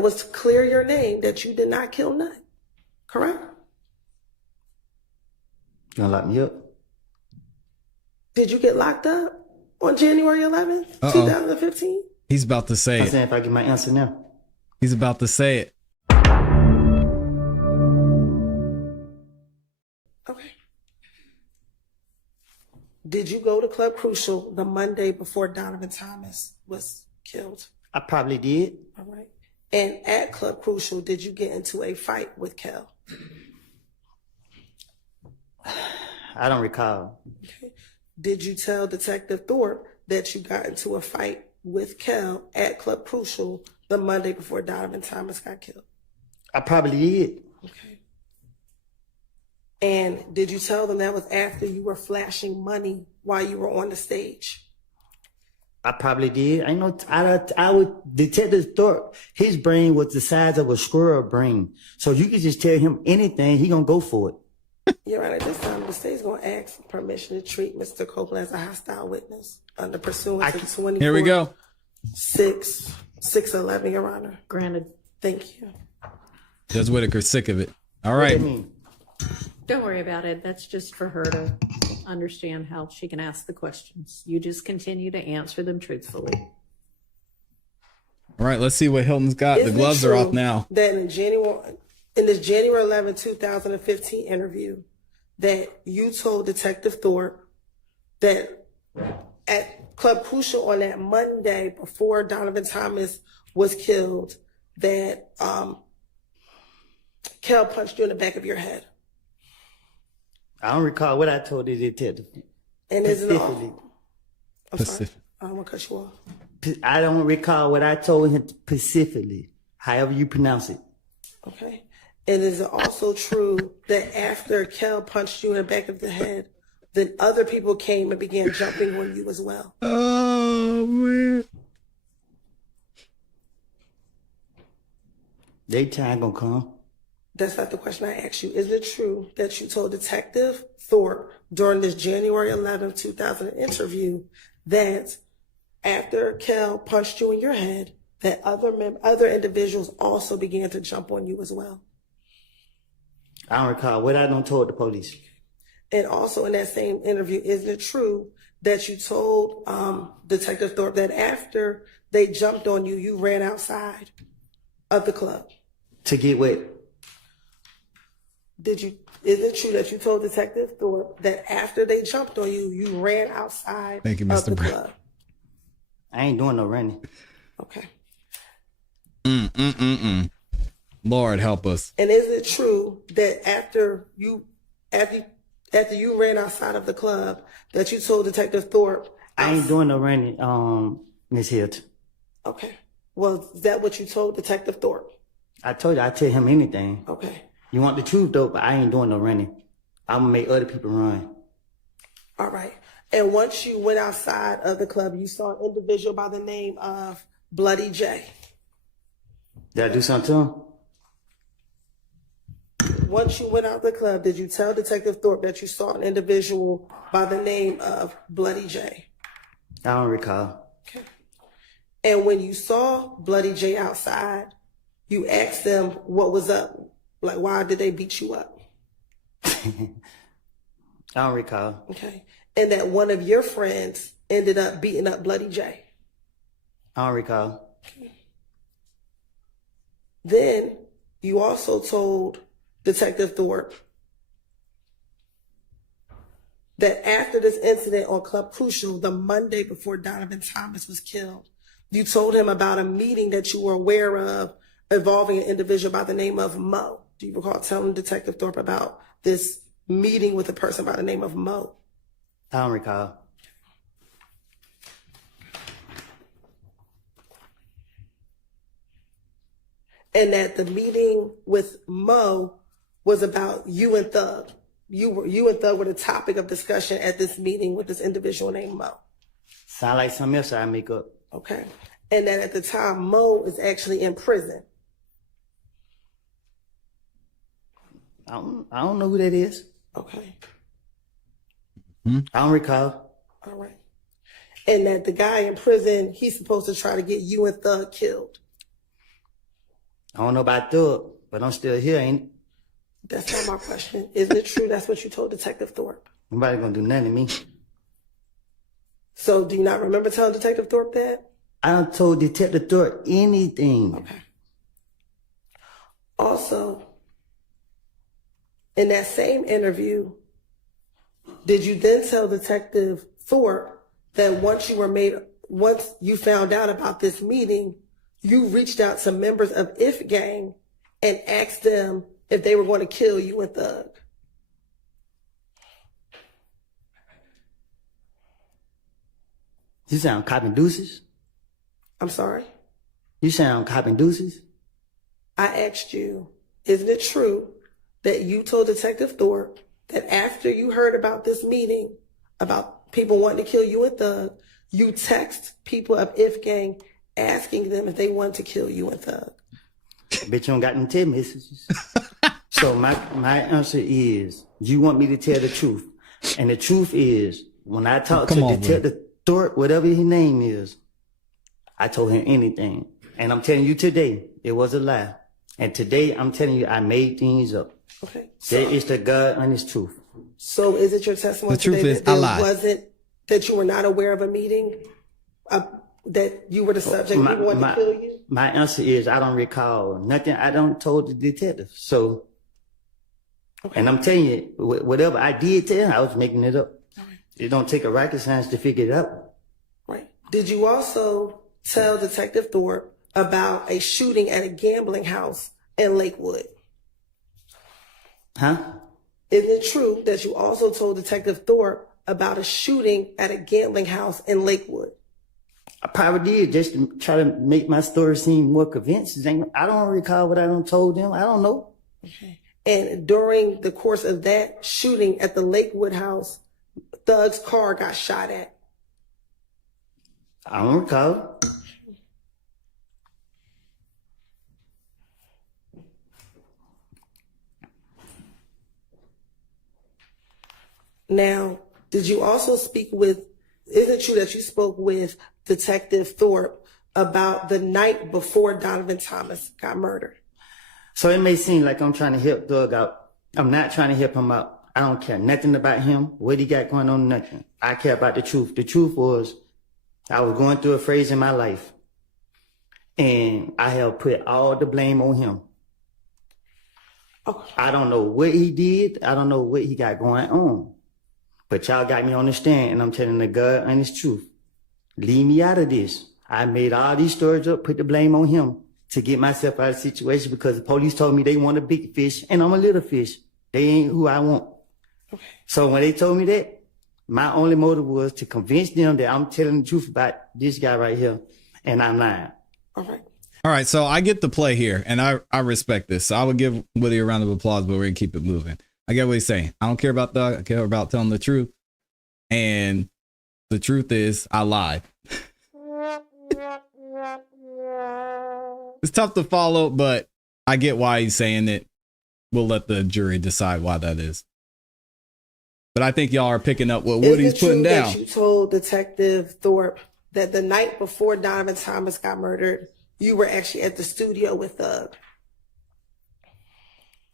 that was to clear your name that you did not kill none. Correct? You gonna lock me up? Did you get locked up on January 11th, 2015? He's about to say I'm it. saying if I get my answer now. He's about to say it. Okay. Did you go to Club Crucial the Monday before Donovan Thomas was killed? I probably did. All right. And at Club Crucial, did you get into a fight with Kel? I don't recall. Okay. Did you tell Detective Thorpe that you got into a fight with Kel at Club Crucial the Monday before Donovan Thomas got killed? I probably did. Okay. And did you tell them that was after you were flashing money while you were on the stage? I probably did. I know. I would. Detective Thorpe, his brain was the size of a squirrel brain. So you could just tell him anything, he gonna go for it. You're right. At this time, the state's going to ask for permission to treat Mr. Copeland as a hostile witness under pursuant to 24. Here we go. 611, Your Honor. Granted. Thank you. Judge Whitaker's sick of it. All right. Don't worry about it. That's just for her to understand how she can ask the questions. You just continue to answer them truthfully. All right, let's see what Hilton's got. Isn't the gloves it are true off now. That in this January 11, 2015 interview, that you told Detective Thorpe that at Club Crucial on that Monday before Donovan Thomas was killed, that Kel punched you in the back of your head? I don't recall what I told the detective. And isn't Specifically. I'm sorry. I don't want to cut you off. I don't recall what I told him specifically, however you pronounce it. Okay. And is it also true that after Kel punched you in the back of the head, then other people came and began jumping on you as well? Oh, man. They time gonna come. That's not the question I asked you. Is it true that you told Detective Thorpe during this January 11, 2000 interview that after Kel punched you in your head, that other individuals also began to jump on you as well? I don't recall what I done told the police. And also in that same interview, isn't it true that you told Detective Thorpe that after they jumped on you, you ran outside of the club? To get what? Is it true that you told Detective Thorpe that after they jumped on you, you ran outside Thank you, of Mr. the Brown. club? I ain't doing no running. Okay. Lord help us. And is it true that after you ran outside of the club, that you told Detective Thorpe? I ain't doing no running, Miss Hilton. Okay. Well, is that what you told Detective Thorpe? I told you I'd tell him anything. Okay. You want the truth though, but I ain't doing no running. I'm gonna make other people run. All right. And once you went outside of the club, you saw an individual by the name of Bloody J. Did I do something to him? Once you went out of the club, did you tell Detective Thorpe that you saw an individual by the name of Bloody J? I don't recall. Okay. And when you saw Bloody J outside, you asked them what was up. Like, why did they beat you up? I don't recall. Okay. And that one of your friends ended up beating up Bloody J. I don't recall. Okay. Then you also told Detective Thorpe that after this incident on Club Crucial, the Monday before Donovan Thomas was killed, you told him about a meeting that you were aware of involving an individual by the name of Mo. Do you recall telling Detective Thorpe about this meeting with a person by the name of Mo? I don't recall. And that the meeting with Mo was about you and Thug. You and Thug were the topic of discussion at this meeting with this individual named Mo. Sound like something else I make up. Okay. And that at the time, Mo is actually in prison. I don't know who that is. Okay. I don't recall. All right. And that the guy in prison, he's supposed to try to get you and Thug killed. I don't know about Thug, but I'm still here, ain't it? That's not my question. Isn't it true that's what you told Detective Thorpe? Nobody gonna do nothing to me. So do you not remember telling Detective Thorpe that? I done told Detective Thorpe anything. Okay. Also, in that same interview, did you then tell Detective Thorpe that once you found out about this meeting, you reached out to members of If Gang and asked them if they were going to kill you and Thug? You sound cop and deuces? I'm sorry? You sound cop and deuces? I asked you, isn't it true that you told Detective Thorpe that after you heard about this meeting, about people wanting to kill you and Thug, you text people of If Gang asking them if they wanted to kill you and Thug? Bitch, you don't got them 10 messages. So my answer is, you want me to tell the truth. And the truth is, when I talked to Detective Thorpe, whatever his name is, I told him anything. And I'm telling you today, it was a lie. And today, I'm telling you, I made things up. Okay. That is the God honest truth. So is it your testimony The truth today is, that I there lied. wasn't, that you were not aware of a meeting, that you were the subject, people wanted to kill you? My answer is, I don't recall nothing. I don't told the detective. So, and I'm telling you, whatever I did tell him, I was making it up. It don't take a rocket science to figure it out. Right. Did you also tell Detective Thorpe about a shooting at a gambling house in Lakewood? Huh? Isn't it true that you also told Detective Thorpe about a shooting at a gambling house in Lakewood? I probably did, just to try to make my story seem more convincing. I don't recall what I done told them. I don't know. Okay. And during the course of that shooting at the Lakewood house, Thug's car got shot at. I don't recall. Now, did you also speak with, isn't it true that you spoke with Detective Thorpe about the night before Donovan Thomas got murdered? So it may seem like I'm trying to help Doug out. I'm not trying to help him out. I don't care nothing about him, what he got going on, nothing. I care about the truth. The truth was, I was going through a phase in my life, and I have put all the blame on him. Okay. I don't know what he did. I don't know what he got going on. But y'all got me on the stand, and I'm telling the God honest truth. Leave me out of this. I made all these stories up, put the blame on him to get myself out of the situation because the police told me they want a big fish, and I'm a little fish. They ain't who I want. Okay. So when they told me that, my only motive was to convince them that I'm telling the truth about this guy right here, and I'm lying. All right. All right, so I get the play here, and I respect this. So I would give Woody a round of applause, but we're gonna keep it moving. I get what he's saying. I don't care about that. I care about telling the truth, and the truth is, I lied. It's tough to follow, but I get why he's saying it. We'll let the jury decide why that is. But I think y'all are picking up what Woody's putting down. That you told Detective Thorpe that the night before Donovan Thomas got murdered, you were actually at the studio with Thug?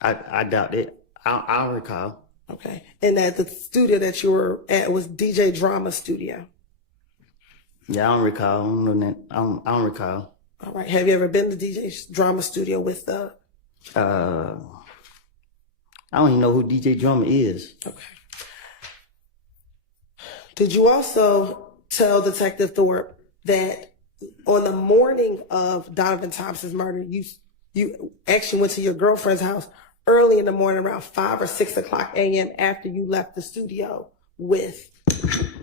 I doubt it. I don't recall. Okay. And that the studio that you were at was DJ Drama Studio? Yeah, I don't recall. I don't know that. I don't recall. All right. Have you ever been to DJ Drama Studio with Thug? I don't even know who DJ Drummer is. Okay. Did you also tell Detective Thorpe that on the morning of Donovan Thomas's murder, you actually went to your girlfriend's house early in the morning, around 5 or 6 o'clock a.m. after you left the studio with?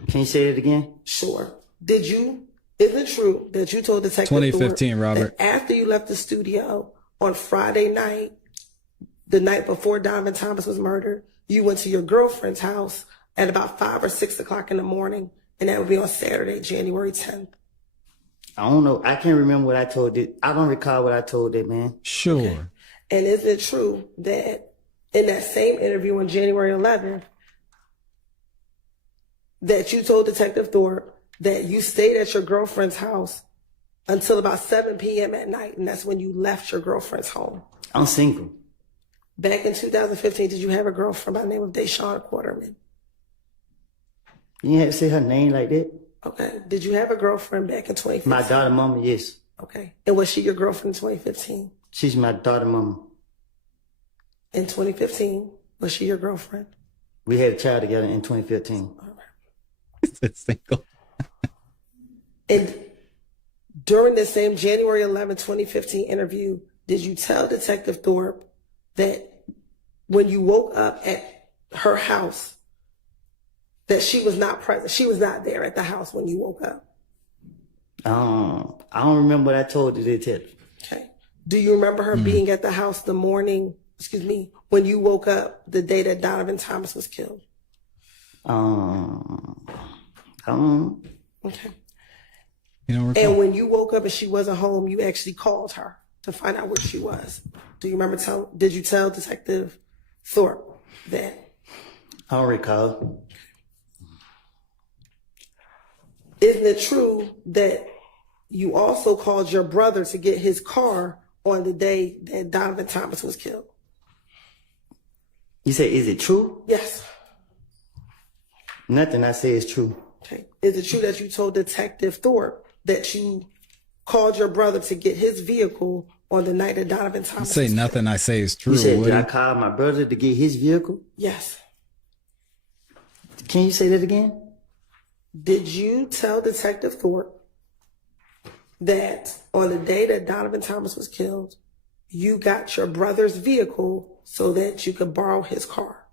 Can you say it again? Sure. Isn't it true that you told Detective 2015, Thorpe Robert, that after you left the studio on Friday night, the night before Donovan Thomas was murdered, you went to your girlfriend's house at about 5 or 6 o'clock in the morning, and that would be on Saturday, January 10th? I don't know. I can't remember what I told it. I don't recall what I told that man. sure. Okay. And isn't it true that in that same interview on January 11th, that you told Detective Thorpe that you stayed at your girlfriend's house until about 7 p.m. at night, and that's when you left your girlfriend's home. I'm single. Back in 2015, did you have a girlfriend by the name of Deshawn Quarterman? You have to say her name like that? Okay. Did you have a girlfriend back in 2015? My daughter mama, yes. Okay. And was she your girlfriend in 2015? She's my daughter mama. In 2015, was she your girlfriend? We had a child together in 2015. It's single. And during the same January 11, 2015 interview, did you tell Detective Thorpe that when you woke up at her house, that she was not present? She was not there at the house when you woke up. I don't remember what I told the detective. Okay. Do you remember her being at the house the morning, when you woke up the day that Donovan Thomas was killed? Okay. You don't recall? And when you woke up and she wasn't home, you actually called her to find out where she was. Do you remember did you tell Detective Thorpe that? I don't recall. Isn't it true that you also called your brother to get his car on the day that Donovan Thomas was killed? You say, is it true? Yes. Nothing I say is true. Okay. Is it true that you told Detective Thorpe that you called your brother to get his vehicle on the night that Donovan Thomas Say was nothing killed? I say is true. You said, Woody. did I call my brother to get his vehicle? Yes. Can you say that again? Did you tell Detective Thorpe that on the day that Donovan Thomas was killed, you got your brother's vehicle so that you could borrow his car?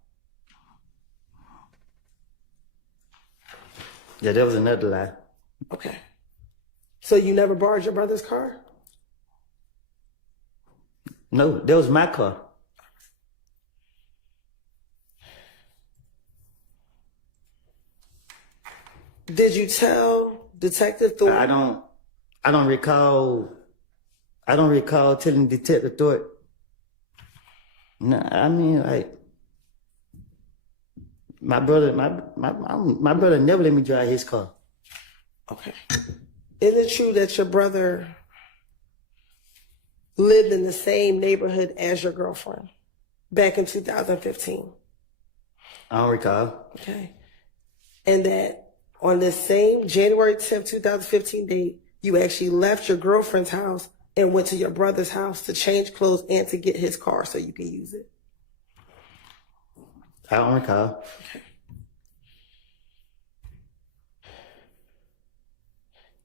Yeah, that was another lie. Okay. So you never borrowed your brother's car? No, that was my car. Did you tell Detective Thorpe? I don't recall telling Detective Thorpe. No, I mean, like, my brother never let me drive his car. Okay. Is it true that your brother lived in the same neighborhood as your girlfriend back in 2015? I don't recall. Okay. And that on the same January 10th, 2015 date, you actually left your girlfriend's house and went to your brother's house to change clothes and to get his car so you can use it? I don't recall. Okay.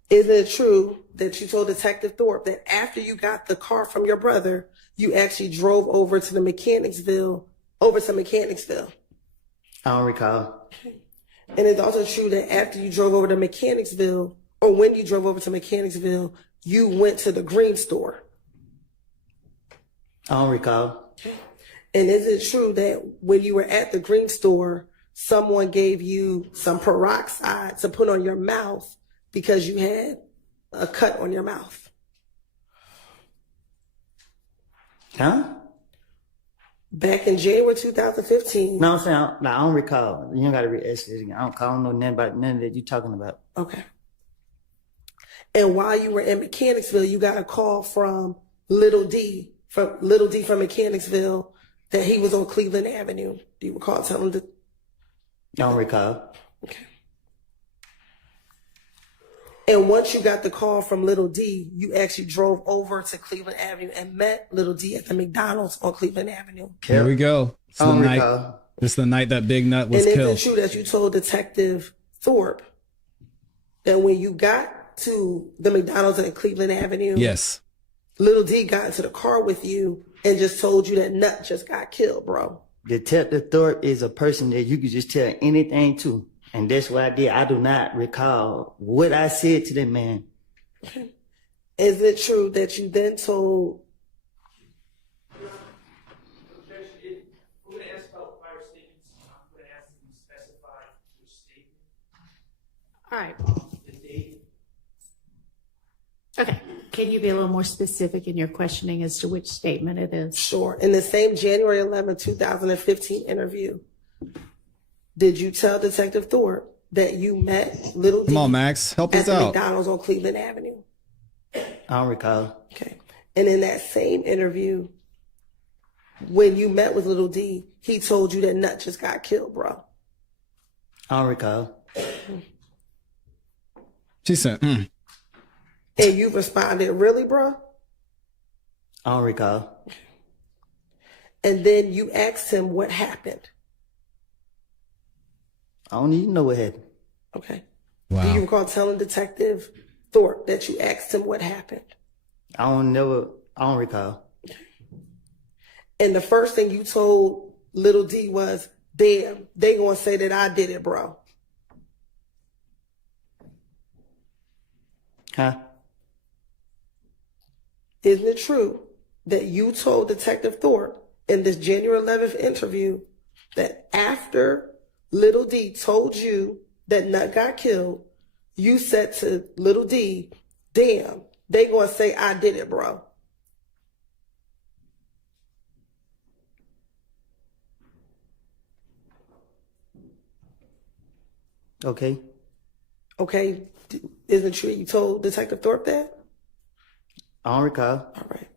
Is it true that you told Detective Thorpe that after you got the car from your brother, you actually drove over to Mechanicsville? I don't recall. Okay. And it's also true that after you drove over to Mechanicsville, or when you drove over to Mechanicsville, you went to the Green store? I don't recall. Okay. And is it true that when you were at the Green store, someone gave you some peroxide to put on your mouth because you had a cut on your mouth? Huh? Back in January 2015. No, I'm saying, I don't recall. You don't got to re-ask it again. I don't know nothing about none of that you're talking about. Okay. And while you were in Mechanicsville, you got a call from Little D from Mechanicsville that he was on Cleveland Avenue. Do you recall telling him? I don't recall. Okay. And once you got the call from Little D, you actually drove over to Cleveland Avenue and met Little D at the McDonald's on Cleveland Avenue. Here we go. It's I the don't night. recall. It's the night that Big Nut was And killed. is it true that you told Detective Thorpe that when you got to the McDonald's at Cleveland Avenue, Yes. Little D got into the car with you and just told you that Nut just got killed, bro? Detective Thorpe is a person that you could just tell anything to. And that's what I did. I do not recall what I said to that man. Okay. Is it true that you then told... All right. Okay. Can you be a little more specific in your questioning as to which statement it is? Sure. In the same January 11, 2015 interview, did you tell Detective Thorpe that you met Little D Come on, Max. Help at us the out. McDonald's on Cleveland Avenue? I don't recall. Okay. And in that same interview, when you met with Little D, he told you that Nut just got killed, bro. I don't recall. She said, And you responded, really, bro? I don't recall. And then you asked him what happened. I don't even know what happened. Okay. wow. Do you recall telling Detective Thorpe that you asked him what happened? I don't recall. And the first thing you told Little D was, damn, they gonna say that I did it, bro. Huh? Isn't it true that you told Detective Thorpe in this January 11th interview that after Little D told you that Nut got killed, you said to Little D, damn, they gonna say I did it, bro? Okay. Okay, isn't it true you told Detective Thorpe that? I don't recall. All right.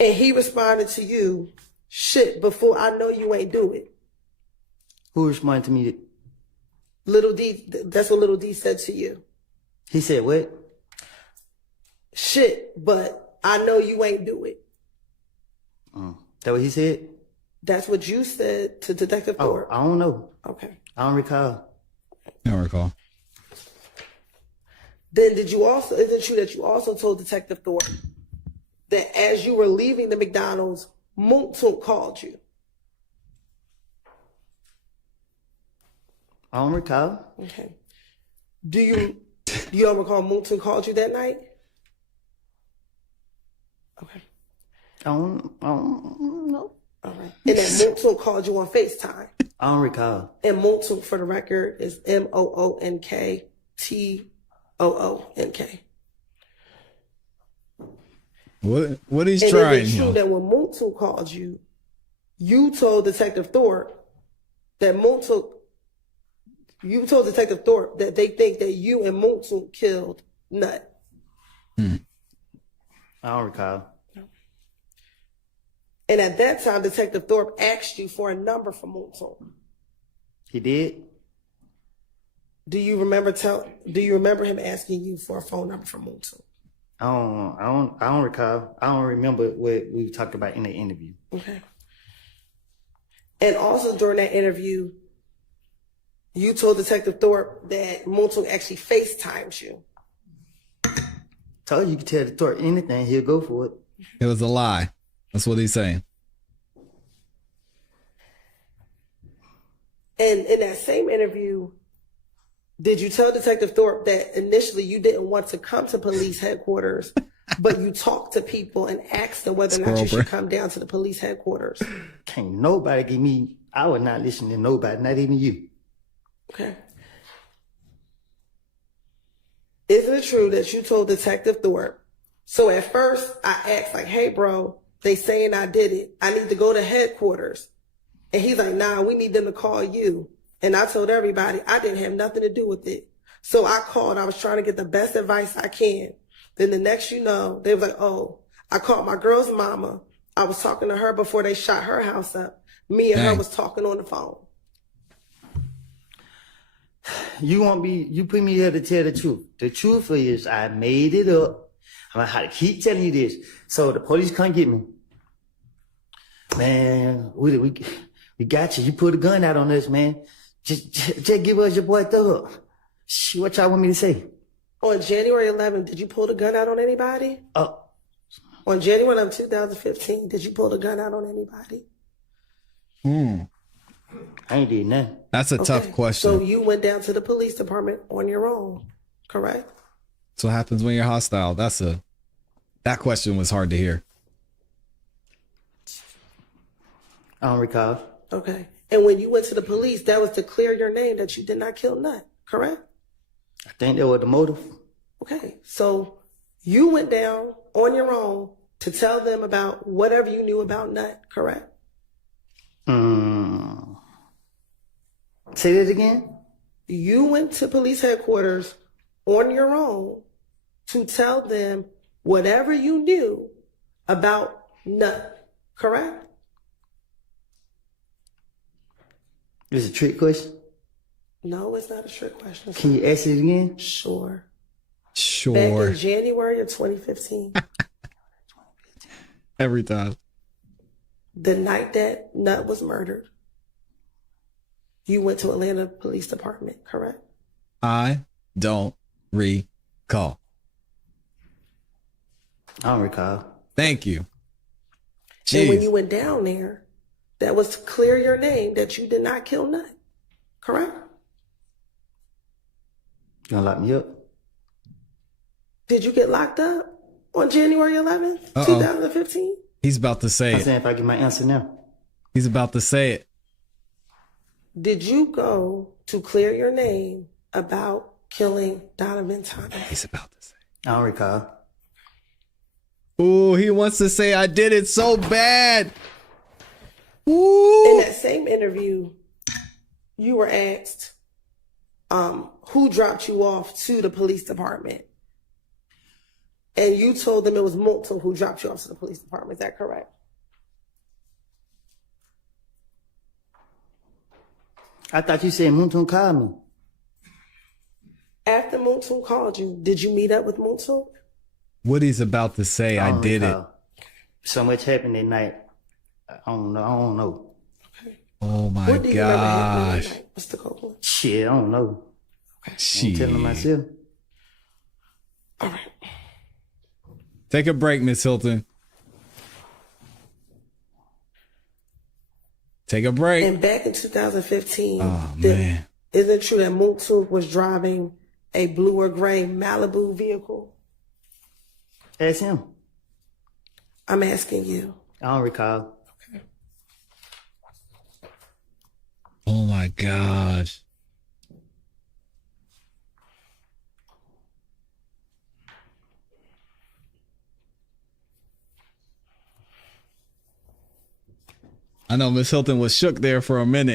And he responded to you, shit, before I know you ain't do it. Who responded to me? Little D, that's what Little D said to you. He said what? Shit, but I know you ain't do it. That what he said? That's what you said to Detective Oh, Thorpe. I don't know. Okay. I don't recall. I don't recall. Then did you also, is it true that you also told Detective Thorpe that as you were leaving the McDonald's, Moontook called you? I don't recall. Okay. You don't recall Moontook called you that night? Okay. I don't know. All right. And then Moontook called you on FaceTime. I don't recall. And Moontook, for the record, is MOONKTOONK. What he's And trying is it true here? that when Moontook called you, you told Detective Thorpe that they think that you and Moontook killed Nut? I don't recall. And at that time, Detective Thorpe asked you for a number for Moontook. He did? Do you remember him asking you for a phone number for Moontook? I don't recall. I don't remember what we talked about in the interview. Okay. And also during that interview, you told Detective Thorpe that Moontook actually FaceTimed you. Told you could tell the Thorpe anything, he'll go for it. It was a lie. That's what he's saying. And in that same interview, did you tell Detective Thorpe that initially you didn't want to come to police headquarters, but you talked to people and asked them whether or not you should come down to the police headquarters? Can't nobody give me, I would not listen to nobody, not even you. Okay. Isn't it true that you told Detective Thorpe? So at first I asked like, hey bro, they saying I did it. I need to go to headquarters. And he's like, nah, we need them to call you. And I told everybody I didn't have nothing to do with it. So I called. I was trying to get the best advice I can. Then the next you know, they was like, oh, I called my girl's mama. I was talking to her before they shot her house up. Me and her was talking on the phone. You put me here to tell the truth. The truth is I made it up. I'm gonna have to keep telling you this. So the police can't get me. Man, we got you. You put a gun out on us, man. Just give us your boy Thug. What y'all want me to say? On January 11th, did you pull the gun out on anybody? On January 11th, 2015, did you pull the gun out on anybody? I ain't did nothing. That's a tough question. So you went down to the police department on your own, correct? That's what happens when you're hostile. That question was hard to hear. I don't recall. Okay. And when you went to the police, that was to clear your name that you did not kill Nut, correct? I think that was the motive. Okay. So you went down on your own to tell them about whatever you knew about Nut, correct? Say that again? You went to police headquarters on your own to tell them whatever you knew about Nut, correct? It's a trick question. No, it's not a trick question. Can you ask it again? Sure. Back Sure. in January of 2015, Every time. the night that Nut was murdered, you went to Atlanta Police Department, correct? I don't recall. I don't recall. Thank you. And when Jeez. you went down there, that was to clear your name that you did not kill Nut, correct? You gonna lock me up? Did you get locked up on January 11th, Uh-oh. 2015? He's about to say I'm it. saying if I get my answer now. He's about to say it. Did you go to clear your name about killing Donovan Thomas? He's about to say I don't recall. it. Ooh, he wants to say I did it so bad. In Ooh. that same interview, you were asked who dropped you off to the police department. And you told them it was Multo who dropped you off to the police department. Is that correct? I thought you said Moonton called me. After Multo called you, did you meet up with Multo? What he's about to say, I don't did it. recall. So much happened that night. I don't know. Oh my What do you remember happening gosh. that night, Mr. Copeland? Shit, I don't know. I'm Shit. telling myself. All right. Take a break, Miss Hilton. Take a break. And back in 2015, Oh, man. isn't it true that Multo was driving a blue or gray Malibu vehicle? Ask him. I'm asking you. I don't recall. Oh my gosh. I know Miss Hilton was shook there for a minute.